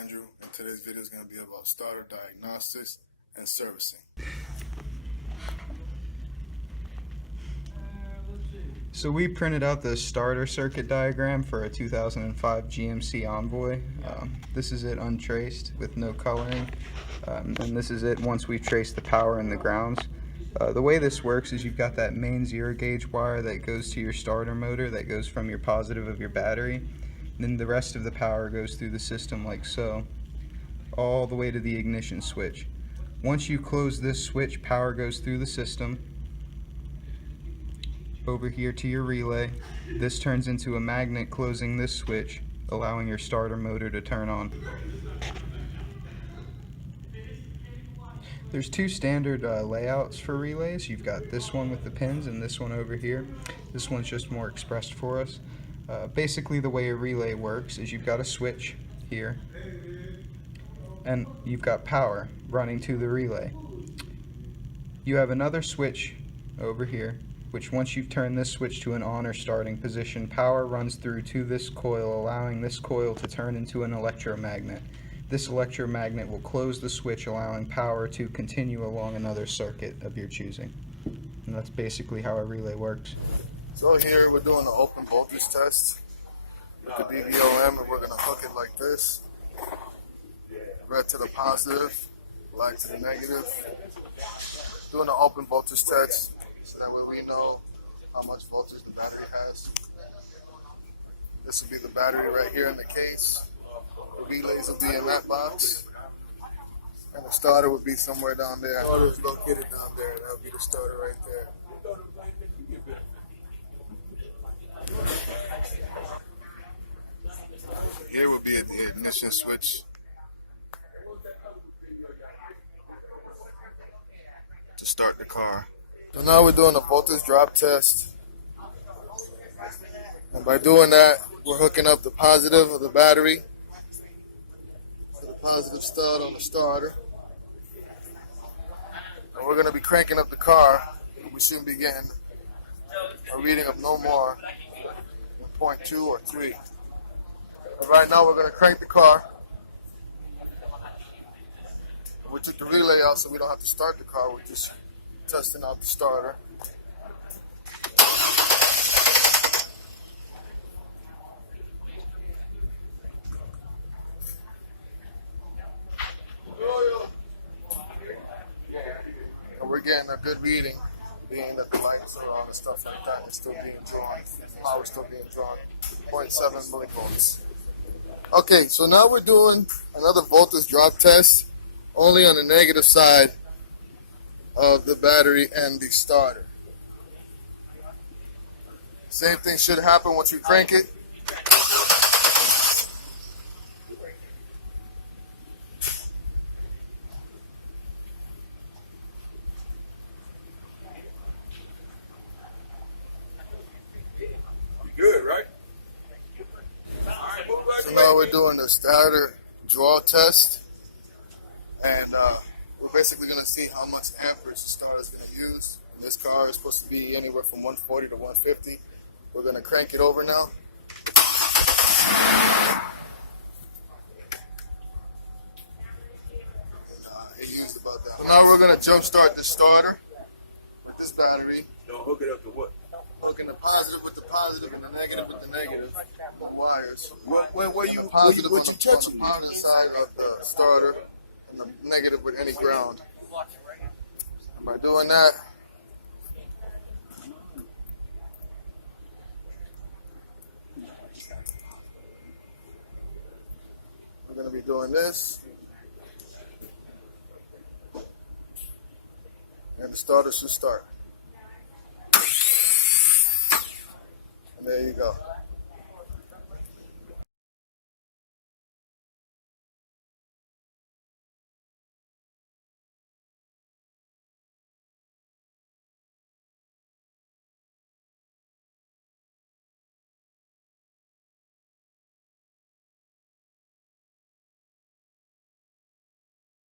Andrew, and today's video is going to be about starter diagnostics and servicing. So we printed out the starter circuit diagram for a 2005 GMC Envoy. This is it untraced with no coloring, and this is it once we've traced the power and the grounds. The way this works is you've got that main 0 gauge wire that goes to your starter motor that goes from your positive of your battery. And then the rest of the power goes through the system like so, all the way to the ignition switch. Once you close this switch, power goes through the system over here to your relay. This turns into a magnet closing this switch, allowing your starter motor to turn on. There's two standard layouts for relays. You've got this one with the pins and this one over here. This one's just more expressed for us. Basically the way a relay works is you've got a switch here and you've got power running to the relay. You have another switch over here, which once you've turned this switch to an on or starting position, power runs through to this coil, allowing this coil to turn into an electromagnet. This electromagnet will close the switch, allowing power to continue along another circuit of your choosing. And that's basically how a relay works. So here we're doing an open voltage test with the DVOM, and we're going to hook it like this. Red to the positive, black to the negative. Doing an open voltage test, so that way we know how much voltage the battery has. This will be the battery right here in the case. The relays will be in that box. And the starter would be somewhere down there. The starter is located down there. That'll be the starter right there. Here will be the ignition switch to start the car. So now we're doing a voltage drop test. And by doing that, we're hooking up the positive of the battery to the positive stud on the starter. And we're going to be cranking up the car. We should be getting a reading of no more than 0.2 or 3. But right now we're going to crank the car. We took the relay out so we don't have to start the car. We're just testing out the starter. And we're getting a good reading, being that the lights are on and stuff like that. It's still being drawn. Power's still being drawn. 0.7 millivolts. Okay, so now we're doing another voltage drop test, only on the negative side of the battery and the starter. Same thing should happen once we crank it. Good, right? So now we're doing the starter draw test, and we're basically going to see how much amperage the starter is going to use. This car is supposed to be anywhere from 140 to 150. We're going to crank it over now. It used about that. So now we're going to jump start the starter with this battery. Don't hook it up to what? Hooking the positive with the positive and the negative with the negative wires. Where you Positive what you on touching? the positive side of the starter and the negative with any ground. And by doing that, we're going to be doing this. And the starter should start. And there you go.